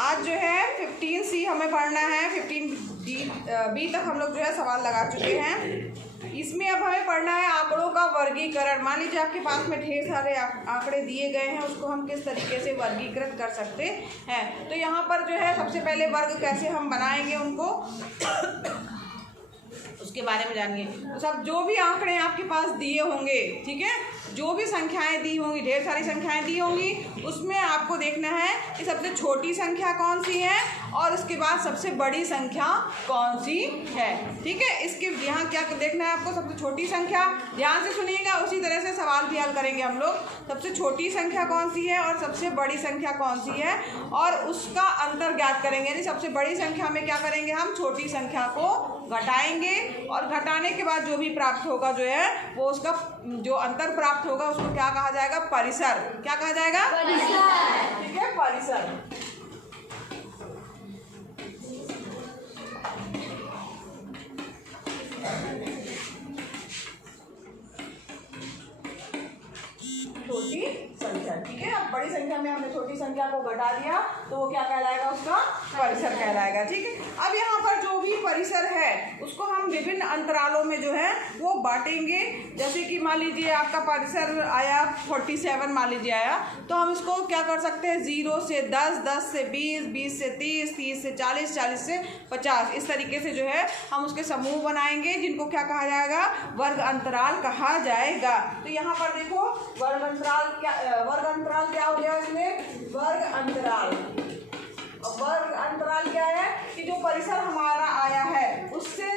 आज जो है 15C हमें पढ़ना है। 15B तक हम लोग जो है सवाल लगा चुके हैं। इसमें अब हमें पढ़ना है आंकड़ों का वर्गीकरण। मान लीजिए आपके पास में ढेर सारे आंकड़े दिए गए हैं, उसको हम किस तरीके से वर्गीकृत कर सकते हैं। तो यहाँ पर जो है सबसे पहले वर्ग कैसे हम बनाएंगे उनको उसके बारे में जानिए। तो सब जो भी आंकड़े आपके पास दिए होंगे, ठीक है, जो भी संख्याएं दी होंगी, ढेर सारी संख्याएं दी होंगी, उसमें आपको देखना है कि सबसे छोटी संख्या कौन सी है और उसके बाद सबसे बड़ी संख्या कौन सी है। ठीक है, इसके यहाँ क्या देखना है आपको, सबसे छोटी संख्या, ध्यान से सुनिएगा, उसी तरह से सवाल भी हल करेंगे हम लोग। सबसे छोटी संख्या कौन सी है और सबसे बड़ी संख्या कौन सी है और उसका अंतर ज्ञात करेंगे। यानी सबसे बड़ी संख्या में क्या करेंगे, हम छोटी संख्या को घटाएंगे और घटाने के बाद जो भी प्राप्त होगा जो है वो उसका जो अंतर प्राप्त होगा उसको क्या कहा जाएगा, परिसर। क्या कहा जाएगा, परिसर। ठीक है, परिसर। छोटी संख्या, ठीक है। अब बड़ी संख्या में हमने छोटी संख्या को घटा दिया तो वो क्या कहलाएगा, उसका परिसर कहलाएगा। ठीक है, अब यहाँ पर जो भी परिसर है उसको हम विभिन्न अंतरालों में जो है वो बांटेंगे। जैसे कि मान लीजिए आपका परिसर आया 47, मान लीजिए आया, तो हम इसको क्या कर सकते हैं, 0 से 10, 10 से 20, 20 से 30, 30 से 40, 40 से 50, इस तरीके से जो है हम उसके समूह बनाएंगे जिनको क्या कहा जाएगा, वर्ग अंतराल कहा जाएगा। तो यहाँ पर देखो वर्ग अंतराल क्या हो गया, इसमें वर्ग अंतराल। वर्ग अंतराल क्या है कि जो परिसर हमारा आया है उससे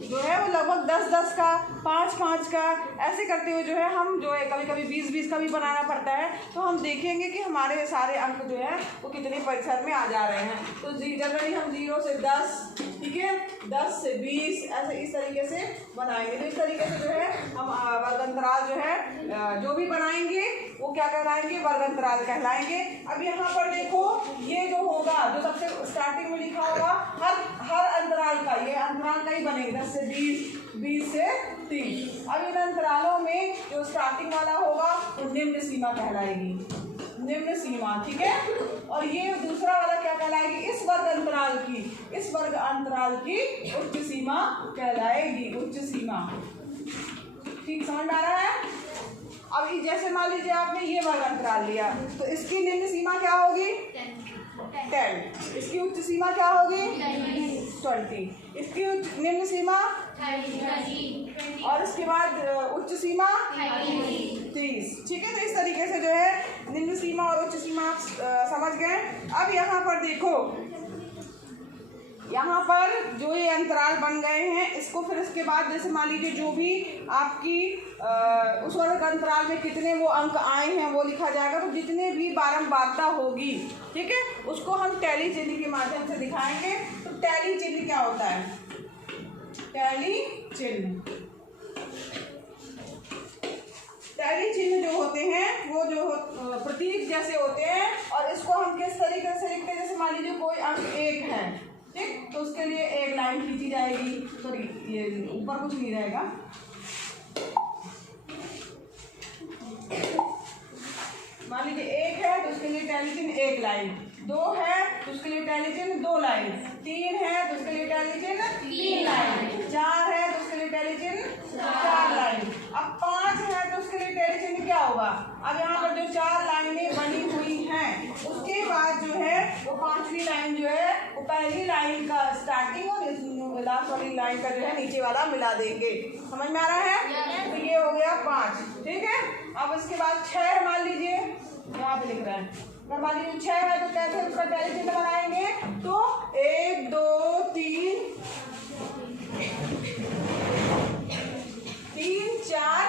जो है वो लगभग 10-10 का, 5-5 का, ऐसे करते हुए जो है हम जो है कभी कभी 20-20 का भी बनाना पड़ता है। तो हम देखेंगे कि हमारे सारे अंक जो है वो कितने परिसर में आ जा रहे हैं। तो जनरली हम 0 से 10, ठीक है, 10 से 20, ऐसे इस तरीके से बनाएंगे। तो इस तरीके से जो है हम वर्ग अंतराल जो है जो भी बनाएंगे वो क्या कहलाएंगे, वर्ग अंतराल कहलाएंगे। अब यहाँ पर देखो ये जो होगा, जो सबसे स्टार्टिंग में लिखा होगा, हर अंतराल का, ये अंतराल का ही बनेगा, 10 से 20, 20 से 30। अब इन अंतरालों में जो स्टार्टिंग वाला होगा वो निम्न सीमा कहलाएगी, निम्न सीमा। ठीक है, और ये दूसरा वाला क्या कहलाएगी, इस वर्ग अंतराल की उच्च सीमा कहलाएगी, उच्च सीमा। ठीक, समझ में आ रहा है। अब जैसे मान लीजिए आपने ये वर्ग अंतराल लिया तो इसकी निम्न सीमा क्या होगी, 10। इसकी उच्च सीमा क्या होगी, 20। इसकी निम्न सीमा 30 और इसके बाद उच्च सीमा 30। ठीक है, तो इस तरीके से जो है निम्न सीमा और उच्च सीमा आप समझ गए। अब यहाँ पर देखो, यहाँ पर जो ये अंतराल बन गए हैं इसको फिर इसके बाद जैसे मान लीजिए जो भी आपकी उस वर्ग अंतराल में कितने वो अंक आए हैं वो लिखा जाएगा। तो जितने भी बारंबारता होगी, ठीक है, उसको हम टैली चिन्ह के माध्यम से दिखाएंगे। तो टैली चिन्ह क्या होता है, टैली चिन्ह, टैली चिन्ह जो होते हैं वो जो प्रतीक जैसे होते हैं और इसको हम किस तरीके से लिखते हैं, जैसे मान लीजिए कोई अंक 1 है, ठीक, तो उसके लिए एक लाइन खींची जाएगी। सॉरी, ये ऊपर कुछ नहीं रहेगा। मान लीजिए 1 है तो उसके लिए टैली चिन्ह 1 लाइन, 2 है तो उसके लिए टैली चिन्ह 2 लाइन, 3 है तो उसके लिए टैली चिन्ह 3 लाइन, 4 है तो उसके लिए टैली चिन्ह 4 लाइन। अब 5 है तो उसके लिए टैली चिन्ह क्या होगा। अब यहाँ पर जो 4 लाइनें बनी हुई हैं उसके बाद जो है वो 5वीं लाइन जो है वो पहली लाइन का स्टार्टिंग और लास्ट वाली लाइन का जो है नीचे वाला मिला देंगे। समझ में आ रहा है। तो ये हो गया 5, ठीक है। अब इसके बाद 6 मान लीजिए, यहाँ पे लिख रहा है, अगर मान लीजिए 6 है तो कैसे उसका टैली चिन्ह बनाएंगे। तो 1 2 3 4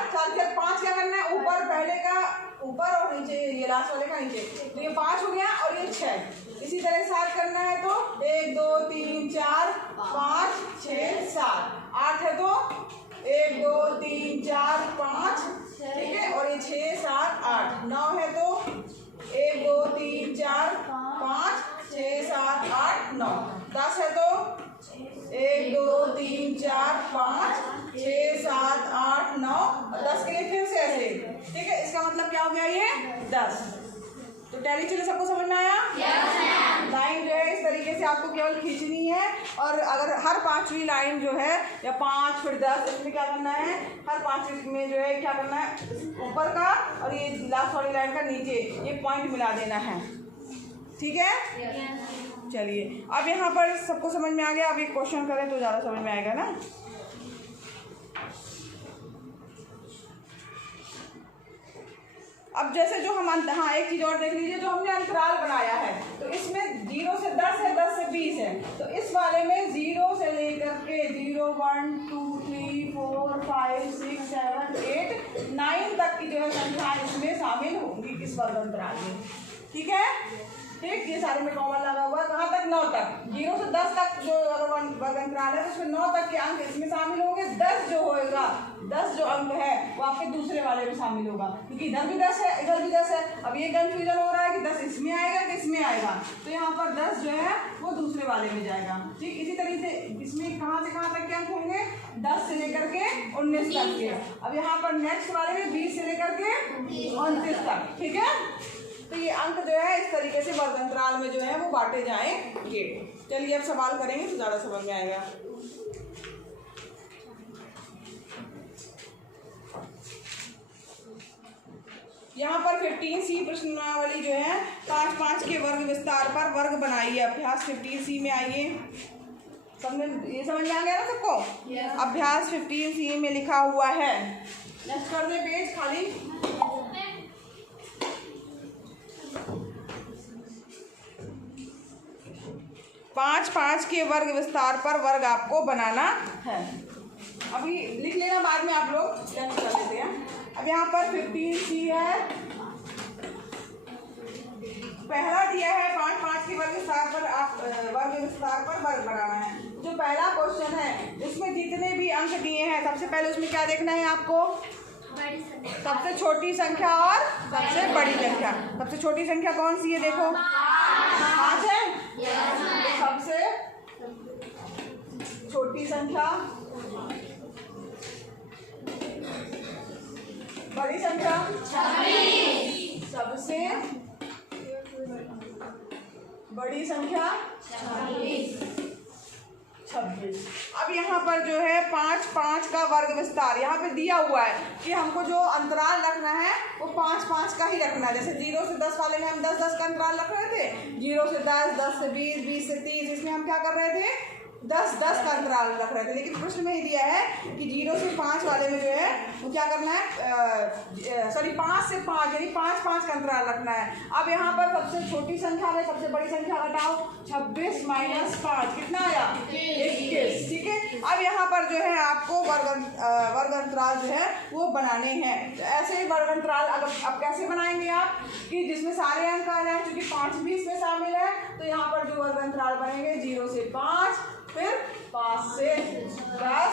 5 क्या करना है, ऊपर पहले का ऊपर और नीचे ये लास्ट वाले का नीचे। तो ये 5 हो गया और ये 6। इसी तरह 7 करना है तो 1 2 3 4 5 6 7। 8 है तो 1 2 3 4 5, ठीक है, और ये 6 7 8। 9 है तो 1 2 3 4 5 6 7 8 9। 10 है तो 1 2 3 4 5 6 7 8 9। 10 के लिए फिर से ऐसे, ठीक है। इसका मतलब क्या हो गया, ये 10। तो टैली चिन्ह सबको समझ में आया। लाइन जो है आपको केवल खींचनी है, और अगर हर 5वीं लाइन जो है या 5 फिर 10, इसमें क्या करना है, हर 5 में जो है क्या करना है, ऊपर का और ये लास्ट वाली लाइन का नीचे ये पॉइंट मिला देना है। ठीक है, चलिए अब यहाँ पर सबको समझ में आ गया। अब एक क्वेश्चन करें तो ज़्यादा समझ में आएगा ना। अब जैसे जो हम हाँ एक चीज़ और देख लीजिए, जो हमने अंतराल बनाया है तो इसमें 0 से 10 है, 10 से 20 है, तो इस वाले में 0 से लेकर के 0 1 2 3 4 5 6 7 8 9 तक की जो है संख्या इसमें शामिल होंगी इस वर्ग अंतराल में। ठीक है, ठीक, ये सारे में कॉमन लगा हुआ है। कहाँ तक? 9 तक। 0 से 10 तक जो अगर वर्ग अंतराल है तो उसमें 9 तक के अंक इसमें शामिल होंगे। 10 जो होएगा, 10 जो अंक है वो आपके दूसरे वाले में शामिल होगा, क्योंकि इधर भी 10 है इधर भी 10 है। अब ये कंफ्यूजन हो रहा है कि 10 इसमें आएगा कि इसमें आएगा, तो यहाँ पर 10 जो है वो दूसरे वाले में जाएगा। ठीक, इसी तरीके से इसमें कहाँ से कहाँ तक के अंक होंगे? 10 से लेकर के 19 तक के। अब यहाँ पर नेक्स्ट वाले में 20 से लेकर के 29 तक। ठीक है, तो ये अंक जो है इस तरीके से वर्ग अंतराल में जो है वो बांटे जाएंगे। चलिए अब सवाल करेंगे तो ज़्यादा समझ में आएगा। यहाँ पर 15C प्रश्नावली जो है 5-5 के वर्ग विस्तार पर वर्ग बनाइए। अभ्यास 15C में आइए। सबने ये समझ में आ गया ना सबको? अभ्यास 15C में लिखा हुआ है। नेक्स्ट कर दे पेज खाली। 5-5 के वर्ग विस्तार पर वर्ग आपको बनाना है। अभी लिख लेना, बाद में आप लोग चेक कर लेते हैं। अब यहाँ पर 15C है, पहला दिया है 5-5 के वर्ग विस्तार पर आप वर्ग विस्तार पर वर्ग बनाना है। जो पहला क्वेश्चन है इसमें जितने भी अंक दिए हैं सबसे पहले उसमें क्या देखना है आपको? सबसे छोटी संख्या और सबसे बड़ी संख्या। सबसे छोटी संख्या कौन सी है? देखो 5 है। सबसे छोटी संख्या, बड़ी संख्या 26। सबसे बड़ी संख्या 26। अब यहाँ पर जो है 5-5 का वर्ग विस्तार यहाँ पे दिया हुआ है कि हमको जो अंतराल रखना है वो 5-5 का ही रखना है। जैसे 0 से 10 वाले में हम 10-10 का अंतराल रख रहे थे, 0 से 10, 10 से 20, 20 से 30, इसमें हम क्या कर रहे थे? 10-10 का अंतराल रख रहे थे। लेकिन प्रश्न में ही दिया है कि 0 से 5 वाले में जो है वो क्या करना है, सॉरी 5 से 5 यानी 5-5 का अंतराल रखना है। अब यहाँ पर सबसे छोटी संख्या में सबसे बड़ी संख्या घटाओ, 26 माइनस 5 कितना आया? 21। ठीक है, अब यहाँ पर जो है आपको वर्ग अंतराल जो है वो बनाने हैं। तो ऐसे ही वर्ग अंतराल अब कैसे बनाएंगे आप कि जिसमें सारे अंक आ जाए, क्योंकि 5 भी इसमें शामिल है। तो यहाँ पर जो वर्ग अंतराल बनेंगे 0 से 5, फिर 5 से 10,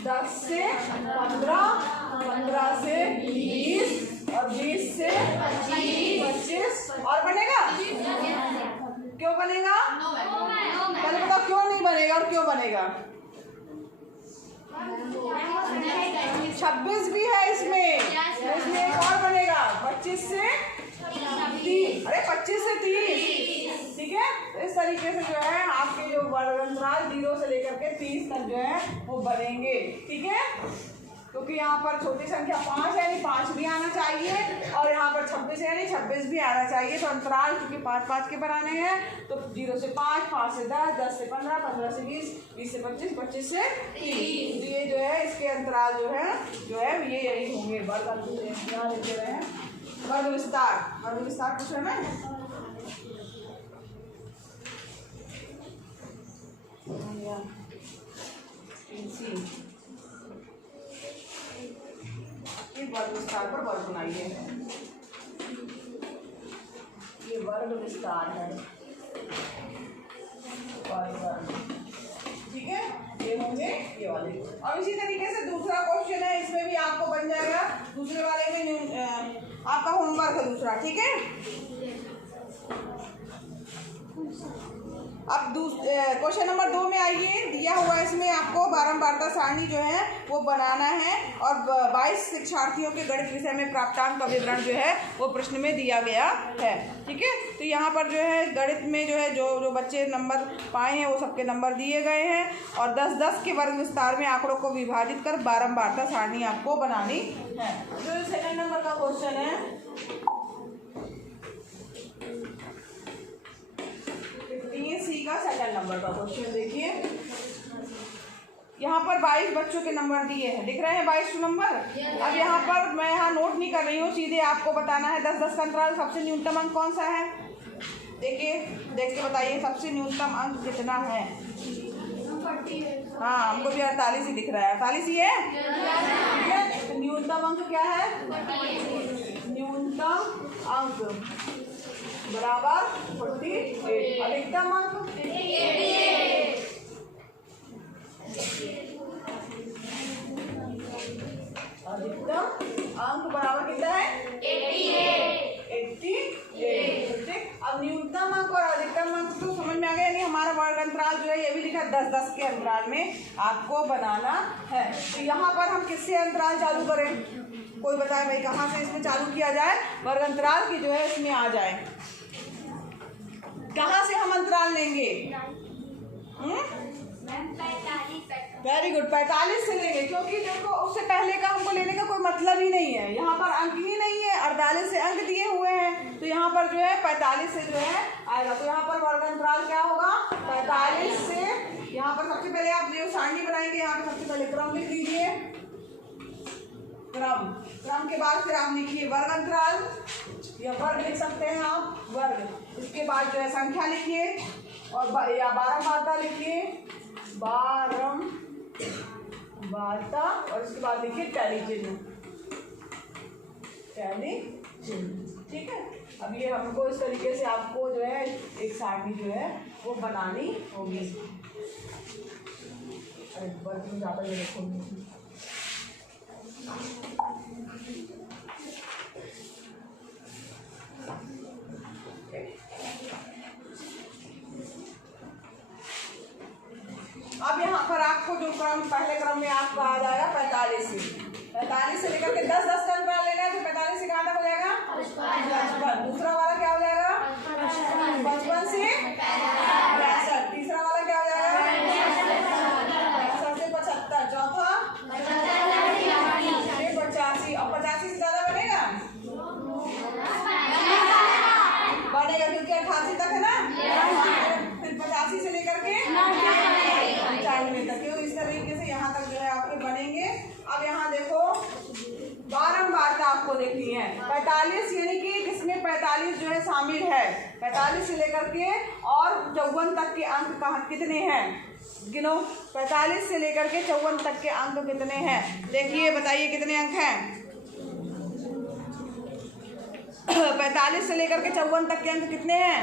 10 से 15, 15 से 20 और 20 से 25 और बनेगा? क्यों बनेगा? पहले बताओ क्यों नहीं बनेगा और क्यों बनेगा? 26 भी है इसमें, इसमें एक और बनेगा 25 से 30। अरे 25 से 30। ठीक है, तो इस तरीके से जो है आपके जो वर्ग अंतराल 0 से लेकर के 30 तक जो है वो बनेंगे। ठीक है, क्योंकि यहाँ पर छोटी संख्या 5 है यानी 5 भी आना चाहिए, और यहाँ पर 26 है यानी 26 भी आना चाहिए। तो अंतराल क्योंकि 5-5 के बनाने हैं तो 0 से 5, 5 से 10, 10 से 15, 15 से 20, 20 से 25, 25 से 30। ये जो है इसके अंतराल जो है ये यही होंगे। यहाँ लिखे हुए हैं वर्ग विस्तार। वर्ग विस्तार पूछ रहे हैं वर्ग विस्तार पर वर्ग बनाइए। ये वर्ग विस्तार है, वर्ग। ठीक है, ये होंगे ये वाले। और इसी तरीके से दूसरा क्वेश्चन है, इसमें भी आपको बन जाएगा। दूसरे वाले में आपका होमवर्क है दूसरा। ठीक है, अब क्वेश्चन नंबर 2 में आइए। दिया हुआ इसमें आपको बारंबारता सारणी जो है वो बनाना है और 22 शिक्षार्थियों के गणित विषय में प्राप्तांक का विवरण जो है वो प्रश्न में दिया गया है। ठीक है, तो यहाँ पर जो है गणित में जो है जो बच्चे नंबर पाए हैं वो सबके नंबर दिए गए हैं और 10-10 के वर्ग विस्तार में आंकड़ों को विभाजित कर बारंबारता सारणी आपको बनानी है। जो सेकंड नंबर का क्वेश्चन है 15C का सेकंड नंबर का क्वेश्चन देखिए। यहाँ पर 22 बच्चों के नंबर दिए हैं, दिख रहे हैं 22 नंबर। अब यहाँ पर मैं यहाँ नोट नहीं कर रही हूँ, सीधे आपको बताना है 10-10 का अंतराल सबसे न्यूनतम अंक कौन सा है। देखिए, देख के बताइए सबसे न्यूनतम अंक कितना है। हाँ, हमको भी 48 ही दिख रहा है, 48 ही है। ठीक है, तो न्यूनतम अंक क्या है, न्यूनतम अंक बराबर 48, अधिकतम अंक 88। अधिकतम अंक बराबर कितना है 88। अब न्यूनतम अंक और अधिकतम अंक तो समझ में आ गया। नहीं, हमारा वर्ग अंतराल जो है ये भी लिखा 10-10 के अंतराल में आपको बनाना है। तो यहाँ पर हम किससे अंतराल चालू करें, कोई बताए भाई कहाँ से इसमें चालू किया जाए, वर्ग अंतराल की जो है इसमें आ जाए। कहाँ से हम अंतराल लेंगे? वेरी गुड, 45 से लेंगे, क्योंकि देखो उससे पहले का हमको लेने का कोई मतलब ही नहीं है। यहाँ पर अंक ही नहीं है, 48 से अंक दिए हुए हैं, तो यहाँ पर जो है 45 से जो है आएगा। तो यहाँ पर वर्ग अंतराल क्या होगा 45 से। यहाँ पर सबसे पहले आप जो सारणी बनाएंगे, यहाँ पर सबसे पहले क्रम लिख दीजिए, क्रम के बाद फिर आप लिखिए वर्ग अंतराल या वर्ग लिख सकते हैं आप, वर्ग। इसके बाद जो है संख्या लिखिए और या बारंबारता लिखिए, बारंबारता, और इसके बाद लिखिए टैली चिन्ह, टैली चिन्ह। ठीक है, अब ये हमको इस तरीके से आपको जो है एक सारणी जो है वो बनानी होगी। अरे वर्ग में ज़्यादा रखूँगी। अब यहाँ पर आपको जो क्रम पहले क्रम में आपका आ जाएगा 45 से लेकर के 10-10 का अंतराल लेना है। तो 45 से कहाँ तक हो जाएगा 55। दूसरा वाला क्या हो जाएगा 55 से 65। तीसरा वाला क्या हो जाएगा 65 से 75। चौथा 85। और 85 से ज़्यादा बनेगा, क्योंकि 88 तक है ना। फिर 85 से लेकर के 95 तक, इस तरीके से यहाँ तक जो है आपके बनेंगे। अब यहाँ देखो बारंबारता आपको देखनी है 45, यानी कि किसमें 45 जो है शामिल है। 45 से लेकर के और 54 तक के अंक कहाँ कितने हैं, गिनो। 45 से लेकर के 54 तक के अंक कितने हैं, देखिए बताइए कितने अंक हैं। 45 से लेकर के 54 तक के अंक कितने हैं,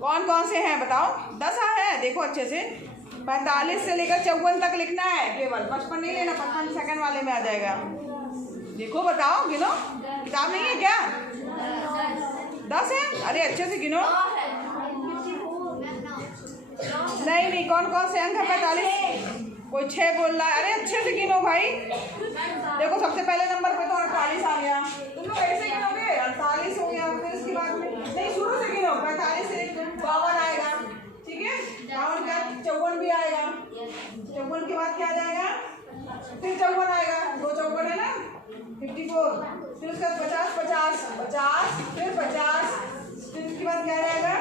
कौन कौन से हैं बताओ। 10 है, देखो अच्छे से। 45 से लेकर 54 तक लिखना है केवल, 55 नहीं लेना, 55 सेकंड वाले में आ जाएगा। देखो बताओ, गिनो, किताब नहीं है क्या? 10 है, अरे अच्छे से गिनो। नहीं, कौन कौन से अंक है 45? कोई 6 बोल रहा है, अरे अच्छे से गिनो भाई। देखो सबसे पहले नंबर पे तो 48 आ गया, तुम लोग ऐसे गिनोगे 48 हो गया। फिर इसके बाद में नहीं, शुरू से गिनो, 45 से 52 आएगा। ठीक है, 52 का 54 भी आएगा, 54 के बाद क्या आ जाएगा, फिर 54 आएगा, 2 54 है ना 54। फिर उसके बाद 50 50 50, फिर 50, फिर उसके बाद क्या आएगा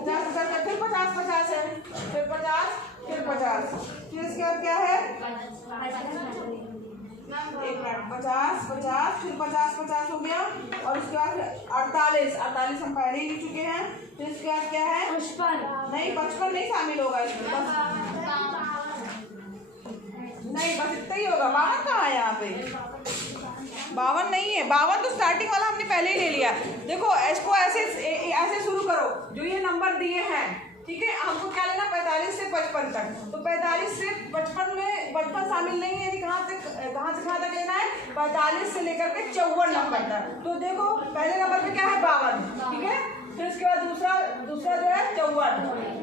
50 50, फिर 50 50 है, फिर 50, फिर 50, फिर इसके बाद क्या है 50 50, फिर 50 50 हो गया। और उसके बाद 48 हम पहले ही लिख चुके हैं। फिर इसके बाद क्या है 55 नहीं, 55 नहीं शामिल होगा इसमें, बस नहीं, बस इतना ही होगा। 52 कहाँ है यहाँ पे, 52 नहीं है, 52 तो स्टार्टिंग वाला हमने पहले ही ले लिया। देखो इसको ऐसे शुरू करो, जो ये नंबर दिए हैं। ठीक है, हमको क्या लेना 45 से 55 तक। तो 45 से 55 में 55 शामिल नहीं है, यानी कहाँ से कहाँ तक लेना है 45 से लेकर के 54 नंबर तक। तो देखो पहले नंबर पे क्या है 52, ठीक है, फिर उसके बाद दूसरा जो है 54,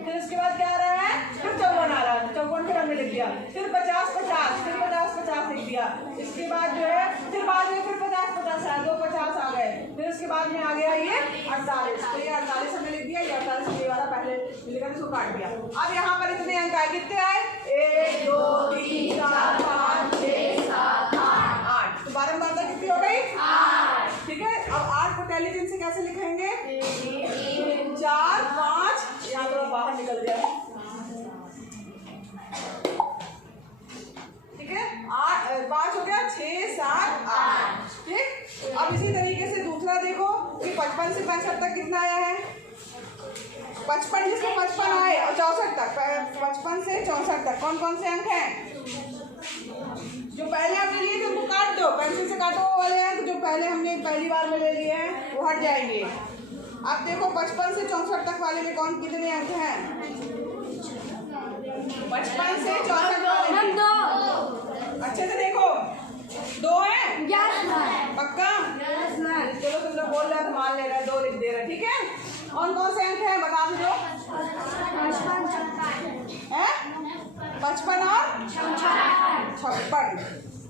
फिर उसके बाद क्या आ रहा है, फिर 54 आ रहा है, 54 फिर हमने लिख दिया, फिर 50 50, फिर 50 50 लिख दिया। इसके बाद जो है फिर बाद में फिर 50 50 आ, 2 50 आ गए, फिर उसके बाद में आ गया ये 48, तो ये 48 हमने लिख दिया, ये 48 ये वाला पहले लिखा इसको काट दिया। अब यहाँ पर इतने अंक आए, कितने आए, 1 2 3 4 5 6 7 8, तो 12 में 12 कितनी हो गई, 8। ठीक है, अब 8 को टेलीजन से कैसे लिखेंगे, 4 5, यहाँ थोड़ा बाहर निकल गया, ठीक है, 8 5 हो गया, 6 7 8। ठीक, अब इसी तरीके से दूसरा देखो कि 55 से 65 तक कितना आया है, 55 जिसमें 55 आए और 64 तक, 55 से 64 तक कौन कौन से अंक हैं, जो पहले हमने लिए थे उनको काट दो, पेंसिल से काटो वो वाले अंक जो पहले हमने पहली बार में ले लिए हैं वो हट जाएंगे। अब देखो 55 से 64 तक वाले में कौन कितने अंक हैं, 55 से 64 वाले में 2, अच्छे से देखो 2 हैं, पक्का, चलो तुम लोग बोल रहे हो तो मान ले रहा है, 2 लिख दे रहा है। ठीक है, कौन कौन से अंक हैं बता दो, 55 और 56,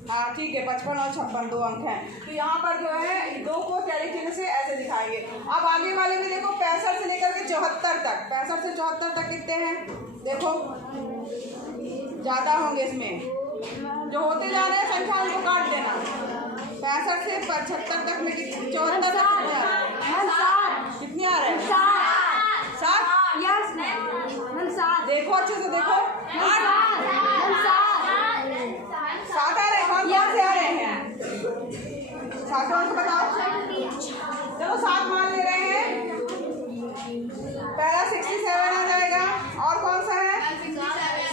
हाँ ठीक है, 55 और 56 2 अंक हैं। तो यहाँ पर जो है 2 को टेलीचिन्ह से ऐसे दिखाएंगे। अब आगे वाले में देखो 65 से लेकर के 74 तक, 65 से 74 तक कितने हैं, देखो ज्यादा होंगे, इसमें जो होते जा रहे हैं संख्या उनको काट देना, 65 से 75 तक में 74 तक कितनी आ रहे हैं, 7 देखो अच्छे से देखो, 7 आ रहे हैं, कौन कौन से आ रहे हैं, 7 कौन से बताओ, चलो 7 मान ले रहे हैं, पहला 67 आ जाएगा, और कौन सा है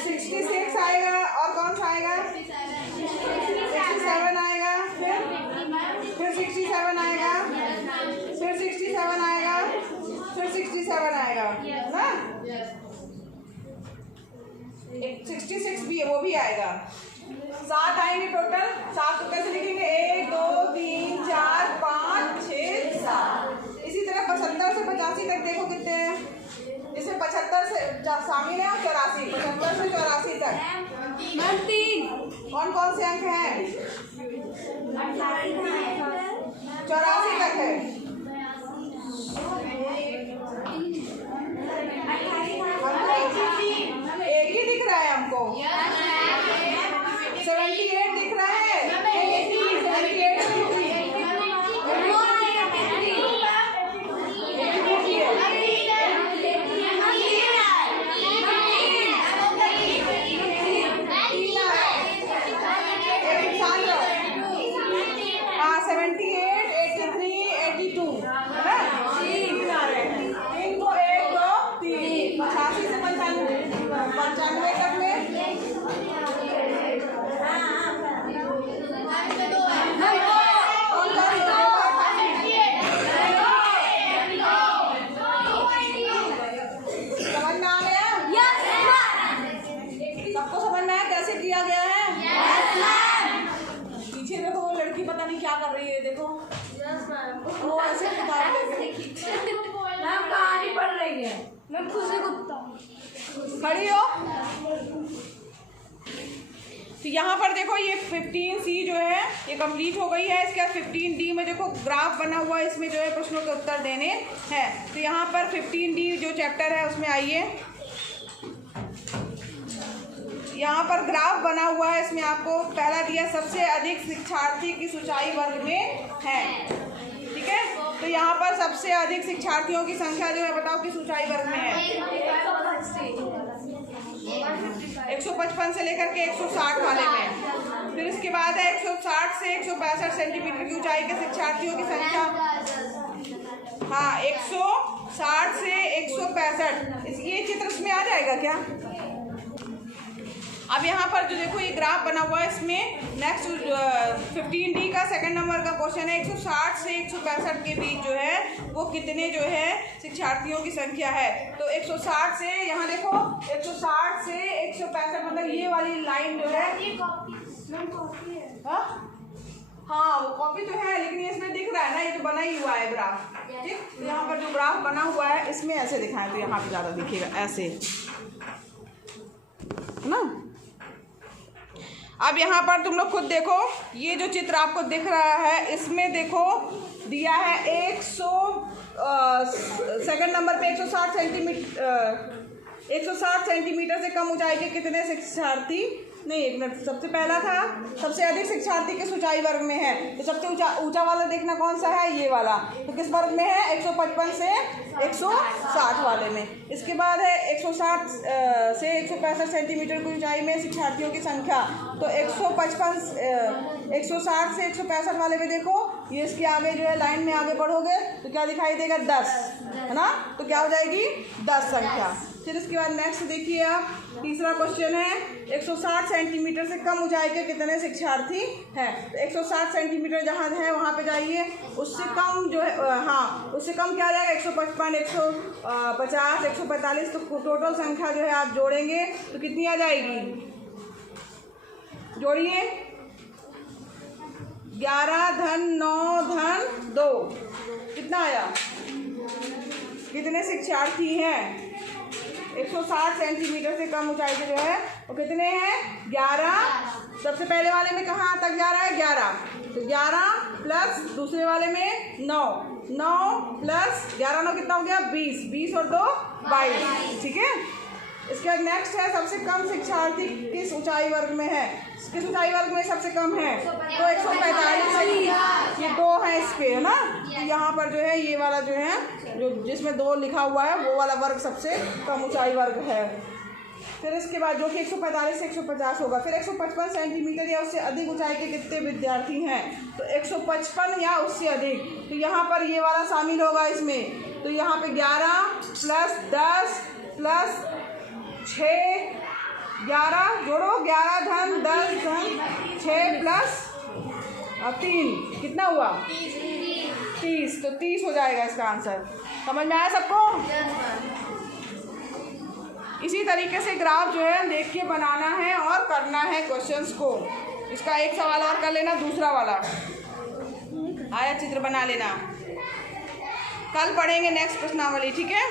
66 आएगा, और कौन सा आएगा 67 आएगा, फिर 67 आएगा, फिर 67 आएगा, फिर 67 आएगा ना, 66 भी है वो भी आएगा, 7 आएंगे टोटल। 7 को कैसे लिखेंगे, 1 2 3 4 5 6 7। इसी तरह 75 से 85 तक देखो कितने हैं, इसमें 75 से शामिल है और 84, 75 से 84 तक 3 कौन कौन से अंक हैं, 84 तक है, एक ही दिख रहा है हमको, 78 दिख रहा है, 15 खड़ी हो। तो यहाँ पर देखो ये 15C जो है ये कंप्लीट हो गई है। इसके बाद 15D में देखो ग्राफ बना हुआ है, इसमें जो है प्रश्नों के उत्तर देने हैं। तो यहाँ पर 15D जो चैप्टर है उसमें आइए, यहाँ पर ग्राफ बना हुआ है, इसमें आपको पहला दिया सबसे अधिक शिक्षार्थी किस ऊंचाई वर्ग में है, ठीक है। तो यहाँ पर सबसे अधिक शिक्षार्थियों की संख्या जो है बताओ किस ऊंचाई वर्ग में है, 155 से लेकर के 160 वाले में। फिर इसके बाद है 160 से 162 सेंटीमीटर की ऊंचाई के शिक्षार्थियों की संख्या, हाँ 160 से 165। ये चित्र इसमें आ जाएगा क्या। अब यहाँ पर जो देखो ये ग्राफ बना हुआ है, इसमें नेक्स्ट 15D का सेकंड नंबर का क्वेश्चन है, 160 से 165 के बीच जो है वो कितने जो है शिक्षार्थियों की संख्या है। तो 160 से यहाँ देखो 160 से 165 मतलब ये वाली लाइन जो है, हाँ वो कॉपी तो है, लेकिन इसमें दिख रहा है ना, ये तो बना ही हुआ है ग्राफ। ठीक, तो यहाँ पर जो ग्राफ बना हुआ है इसमें ऐसे दिखाएं तो यहाँ पे ज़्यादा दिखेगा, ऐसे है ना। अब यहाँ पर तुम लोग खुद देखो, ये जो चित्र आपको दिख रहा है इसमें देखो दिया है 2 नंबर पे 160 सेंटीमीटर से कम ऊंचाई के कितने शिक्षार्थी, नहीं एक मिनट, सबसे पहला था सबसे अधिक शिक्षार्थी किस ऊंचाई वर्ग में है, तो सबसे ऊंचा वाला देखना कौन सा है, ये वाला, तो किस वर्ग में है, 155 से 160 वाले में। इसके बाद है 160 से 165 सेंटीमीटर की ऊंचाई में शिक्षार्थियों की संख्या, तो 160 से 165 वाले में देखो, ये इसके आगे जो है लाइन में आगे बढ़ोगे तो क्या दिखाई देगा, 10, है ना, तो क्या हो जाएगी 10 संख्या। फिर इसके बाद नेक्स्ट देखिए आप, तीसरा क्वेश्चन है 160 सेंटीमीटर से कम ऊंचाई के कितने शिक्षार्थी हैं, तो 160 सेंटीमीटर जहाँ है वहाँ पे जाइए, उससे कम जो है हाँ उससे कम क्या आ जाएगा, 155, 150, 145, तो टोटल संख्या जो है आप जोड़ेंगे तो कितनी आ जाएगी, जोड़िए 11 धन 9 धन 2, कितना आया, कितने शिक्षार्थी हैं, 160 सेंटीमीटर से कम ऊंचाई के जो है वो कितने हैं, 11, सबसे पहले वाले में कहाँ तक 11 है, 11, तो 11 प्लस दूसरे वाले में 9 प्लस 11 9 कितना हो गया, 20 और 2 22, ठीक है। इसके बाद नेक्स्ट है सबसे कम शिक्षार्थी किस ऊंचाई वर्ग में है, किस ऊंचाई वर्ग में सबसे कम है, तो 145, ये 2 है इस पे, है ना, तो यहाँ पर जो है ये वाला जो है जो जिसमें 2 लिखा हुआ है वो वाला वर्ग सबसे कम ऊंचाई वर्ग है। फिर इसके बाद जो कि 145 से 150 होगा, फिर 155 सेंटीमीटर या उससे अधिक ऊंचाई के कितने विद्यार्थी हैं, तो 155 या उससे अधिक, तो यहाँ पर ये वाला शामिल होगा इसमें, तो यहाँ पे 11 प्लस 10 प्लस 6, 11 जोड़ो, 11 धन 10 धन 6 प्लस 3 कितना हुआ, 30, तो 30 हो जाएगा इसका आंसर। समझ में आया सबको। इसी तरीके से ग्राफ जो है देख के बनाना है और करना है क्वेश्चंस को। इसका एक सवाल और कर लेना, दूसरा वाला आया चित्र बना लेना, कल पढ़ेंगे नेक्स्ट प्रश्नावली, ठीक है।